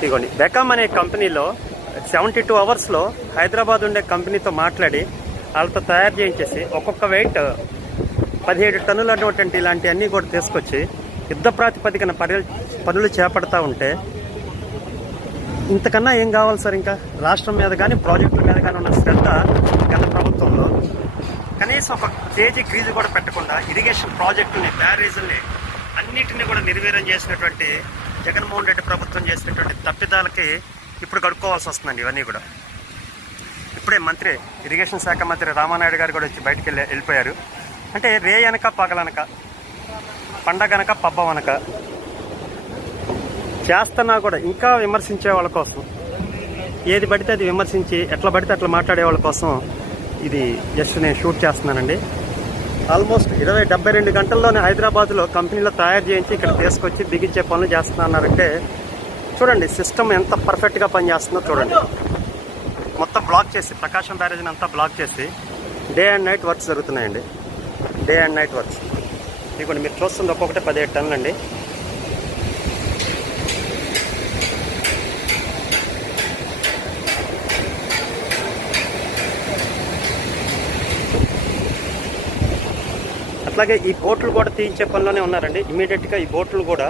ఇదిగోండి బెకామ్ అనే కంపెనీలో 72 అవర్స్లో హైదరాబాద్ ఉండే కంపెనీతో మాట్లాడి వాళ్ళతో తయారు చేయించేసి ఒక్కొక్క వెయిట్ 17 టన్నులు అన్నటువంటి ఇలాంటివన్నీ కూడా తీసుకొచ్చి యుద్ధ ప్రాతిపదికన పనులు చేపడతా ఉంటే ఇంతకన్నా ఏం కావాలి సార్? ఇంకా రాష్ట్రం మీద కానీ ప్రాజెక్టుల మీద కానీ ఉన్న శ్రద్ధ గత ప్రభుత్వంలో కనీసం ఒక కేజీ క్రీజు కూడా పెట్టకుండా ఇరిగేషన్ ప్రాజెక్టుని, బ్యారేజీల్ని అన్నిటినీ కూడా నిర్వీర్యం చేసినటువంటి జగన్మోహన్ రెడ్డి ప్రభుత్వం చేసినటువంటి తప్పిదాలకి ఇప్పుడు కడుక్కోవాల్సి వస్తుందండి. ఇవన్నీ కూడా ఇప్పుడే మంత్రి, ఇరిగేషన్ శాఖ మంత్రి రామానాయుడు గారు కూడా వచ్చి బయటికి వెళ్ళిపోయారు. అంటే రే అనక పగలనక, పండగనక పబ్బవనక చేస్తున్నా కూడా ఇంకా విమర్శించే వాళ్ళ కోసం, ఏది పడితే అది విమర్శించి ఎట్లా పడితే అట్లా మాట్లాడే వాళ్ళ కోసం ఇది జస్ట్ నేను షూట్ చేస్తున్నానండి. ఆల్మోస్ట్ 72 గంటల్లోనే హైదరాబాద్లో కంపెనీలో తయారు చేయించి ఇక్కడ తీసుకొచ్చి బిగించే పనులు చేస్తున్నారంటే చూడండి సిస్టమ్ ఎంత పర్ఫెక్ట్గా పనిచేస్తుందో చూడండి. మొత్తం బ్లాక్ చేసి ప్రకాశం బ్యారేజ్ని అంతా బ్లాక్ చేసి డే అండ్ నైట్ వర్క్స్ జరుగుతున్నాయండి. డే అండ్ నైట్ వర్క్స్ ఇదిగోండి మీరు చూస్తుంది ఒక్కొక్కటి 17 టన్నులు అండి. అట్లాగే ఈ బోట్లు కూడా తీయించే పనిలోనే ఉన్నారండి. ఇమీడియట్గా ఈ బోట్లు కూడా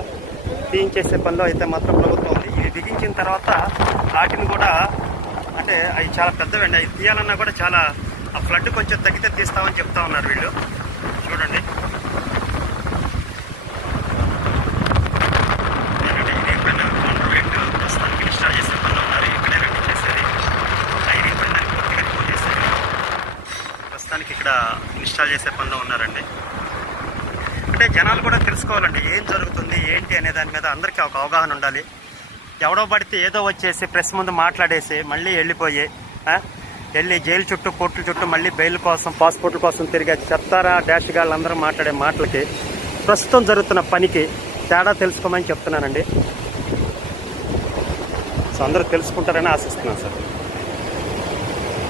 తీయించేసే పనిలో అయితే మాత్రం ప్రభుత్వం ఉంది. ఇవి బిగించిన తర్వాత వాటిని కూడా అంటే అవి చాలా పెద్దవండి, అవి తీయాలన్నా కూడా చాలా ఆ ఫ్లడ్ కొంచెం తగ్గితే తీస్తామని చెప్తా ఉన్నారు వీళ్ళు. చూడండి ఇది ఎప్పుడైనా ప్రస్తుతానికి ఇన్స్టాల్ చేసే పనిలో ఉన్నారు. ఇక్కడే రెడీ చేసేది అయిపోయిందని పూర్తిగా రిమూవ్ చేసేది. ప్రస్తుతానికి ఇక్కడ ఇన్స్టాల్ చేసే పనిలో ఉన్నారండి. అంటే జనాలు కూడా తెలుసుకోవాలండి ఏం జరుగుతుంది ఏంటి అనే దాని మీద అందరికీ ఒక అవగాహన ఉండాలి. ఎవడో పడితే ఏదో వచ్చేసి ప్రెస్ ముందు మాట్లాడేసి మళ్ళీ వెళ్ళిపోయి వెళ్ళి జైలు చుట్టూ, కోర్టుల చుట్టూ మళ్ళీ బెయిల్ కోసం, పాస్పోర్ట్ల కోసం తిరిగే చెత్తారా డాష్ గాళ్ళు అందరూ మాట్లాడే మాటలకి ప్రస్తుతం జరుగుతున్న పనికి తేడా తెలుసుకోమని చెప్తున్నానండి. సో అందరూ తెలుసుకుంటారని ఆశిస్తున్నాను సార్.